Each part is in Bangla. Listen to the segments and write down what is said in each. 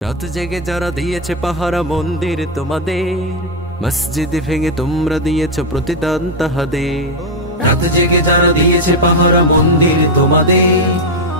রাত জেগে যারা দিয়েছে পাহারা মন্দির তোমাদের, মসজিদ ভেঙে তোমরা দিয়েছ প্রতিদান তাহাদের। রাত জেগে যারা দিয়েছে পাহারা মন্দির তোমাদের,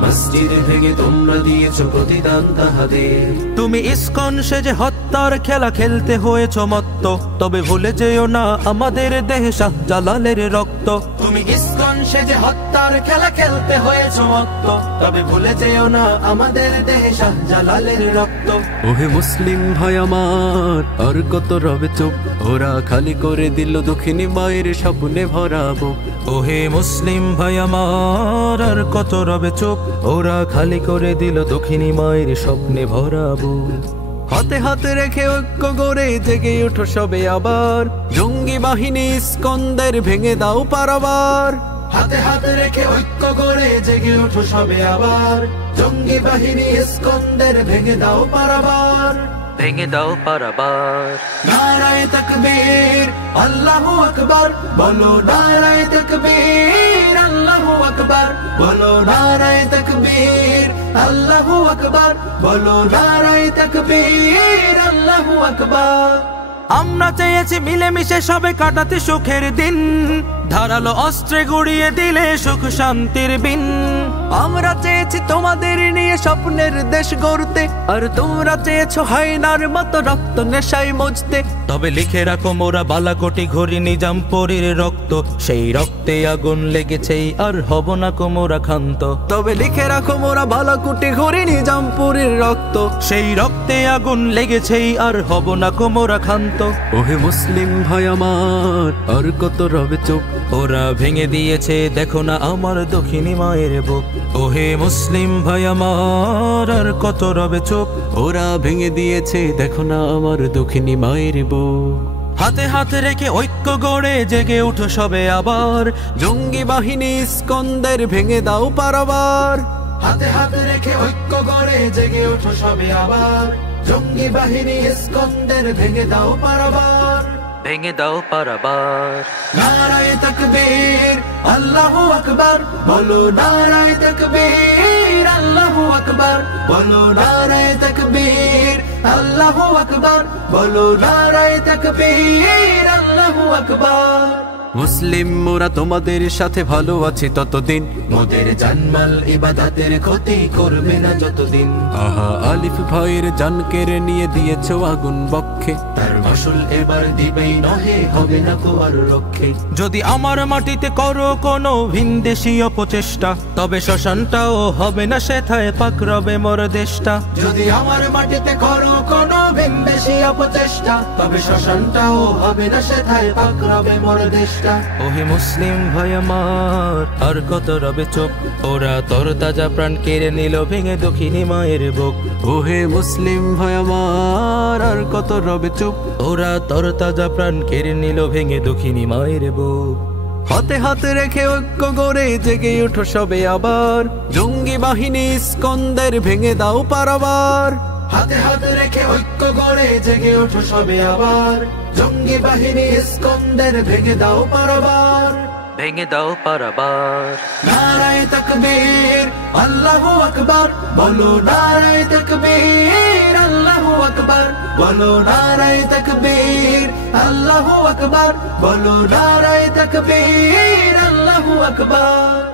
মসজিদ ভেঙে তোমরা দিয়েছ প্রতিদান তাহাদের। তুমি ইস্কন সেজে হত্যার খেলা খেলতে হয়েছ মত্ত, তবে ভুলে যেও না আমাদের দেহে শাহজালালের রক্ত। তুমি ইস্কন সেজে হত্যার খেলা খেলতে হয়েছ মত্ত, তবে ভুলে যেও না আমাদের দেহে শাহজালালের রক্ত। ওহে মুসলিম ভাই আমার, আর কত রবে চুপ, ওরা খালি করে দিল দক্ষিণী মায়ের স্বপ্নে ভরাবো। ওহে মুসলিম ভাই আমার, আর কত রবে চুপ, ওরা খালি করে দিল দক্ষিণী মায়ের স্বপ্নে ভরাবো। হাতে হাতে রেখে ঐক্য গড়ে জেগে ওঠো সবে আবার, জঙ্গি বাহিনী ইস্কন্দের ভেঙে দাও পারাবার। হাতে হাতে রেখে ঐক্য গড়ে জেগে ওঠো সবে আবার, জঙ্গি বাহিনী ইস্কন্দের ভেঙে দাও পারাবার। ভেঙে দাও পারাবার। নারায়ে তাকবীর আল্লাহু আকবার, বলো নারায়ে তাকবীর আল্লাহু আকবার, বলো নারায়ে তাকবীর আল্লাহু আকবার, বলো নারায়ে তাকবীর আল্লাহু আকবার। আমরা চেয়েছি মিলেমিশে সবে কাটাতে সুখের দিন, ধারালো অস্ত্রে গুড়িয়ে দিলে সুখ শান্তির বিন। আমরা চেয়েছি তোমাদের নিয়ে স্বপ্নের দেশ গড়তে, আর তোমরা চেয়েছো হায়নার মতো রক্ত নেশায় মজতে। তবে লিখে রাখো মোরা বালাকোটি ঘড়ি নিজামপুরীর রক্ত, সেই রক্তে আগুন লেগেছে আর হব না কোমরা ক্ষান্ত। তবে লিখে রাখো মোরা বালাকোটি ঘড়ি নিজামপুরীর রক্ত, সেই রক্তে আগুন লেগেছে আর হব না কোমরা ক্ষান্ত। ওহে মুসলিম ভাই আমার, আর কত রবে চুপ, ওরা ভেঙে দিয়েছে দেখো না আমার দক্ষিণী মায়ের বুক। ওহে মুসলিম ভাই আমার, আর কত রবে চুপ, ওরা ভেঙে দিয়েছে দেখো না আমার দক্ষিণী মায়ের বুক। হাতে হাতে রেখে ঐক্য গড়ে জেগে উঠো সবে আবার, জঙ্গি বাহিনী ইস্কন্দের ভেঙে দাও পারাবার। হাতে হাতে রেখে ঐক্য গড়ে জেগে উঠো সবে আবার, জঙ্গি বাহিনী ইস্কন্দের ভেঙে দাও পারাবার। ভেঙে দাও পারাবার। নারায়ে তাকবীর আল্লাহু আকবার, বলো নারায়ে তাকবীর আল্লাহু আকবার, বলো নারায়ে তাকবীর আল্লাহু আকবার, বলো নারায়ে তাকবীর আল্লাহু আকবার। মুসলিম মোরা তোমাদের সাথে ভালো আছি ততদিন, মোদের জানমাল ইবাদতের ক্ষতি করবে না যতদিন। আহা আলিফ ভাইয়ের জান কেড়ে নিয়ে দিয়েছো আগুন বক্ষে, তার মাসুল এবার দিবেই নহে, হবে না কো আর রক্ষে। যদি আমার মাটিতে করো কোনো ভিনদেশী অপচেষ্টা, তবে শ্মশানটাও হবে না সেথায় পাক রবে মোর দেশটা। যদি আমার মাটিতে করো কোনো ভিনদেশী অপচেষ্টা, তবে শ্মশানটাও হবে না সেথায় পাক রবে মোর দেশটা। ওহে মুসলিম ভাই আমার, আর কত রবে চোখ, ওরা তর তাজা প্রাণ কেড়ে নিল ভেঙে দক্ষিণী মায়ের বুক। ওহে মুসলিম ভাই আমার, আর কত রবে চুপ, ওরা তর তাজা প্রাণ কেড়ে নিল ভেঙে দক্ষিণী মায়ের বুক। হাতে হাতে রেখে ঐক্য গড়ে জেগে ওঠো সবে আবার, জঙ্গি বাহিনী ইস্কন্দের ভেঙে দাও পারাবার। হাতে হাতে রেখে ঐক্য গড়ে জেগে ওঠো সবে আবার, জঙ্গি বাহিনী ইস্কন্দের ভেঙে দাও পারাবার। ভেঙে দাও পারাবার। নারায়ে তাকবীর আল্লাহু আকবার, বলো নারায়ে তাকবীর আল্লাহু আকবার, বলো নারায়ে তাকবীর আল্লাহু আকবার, বলো নারায়ে তাকবীর আল্লাহু আকবার।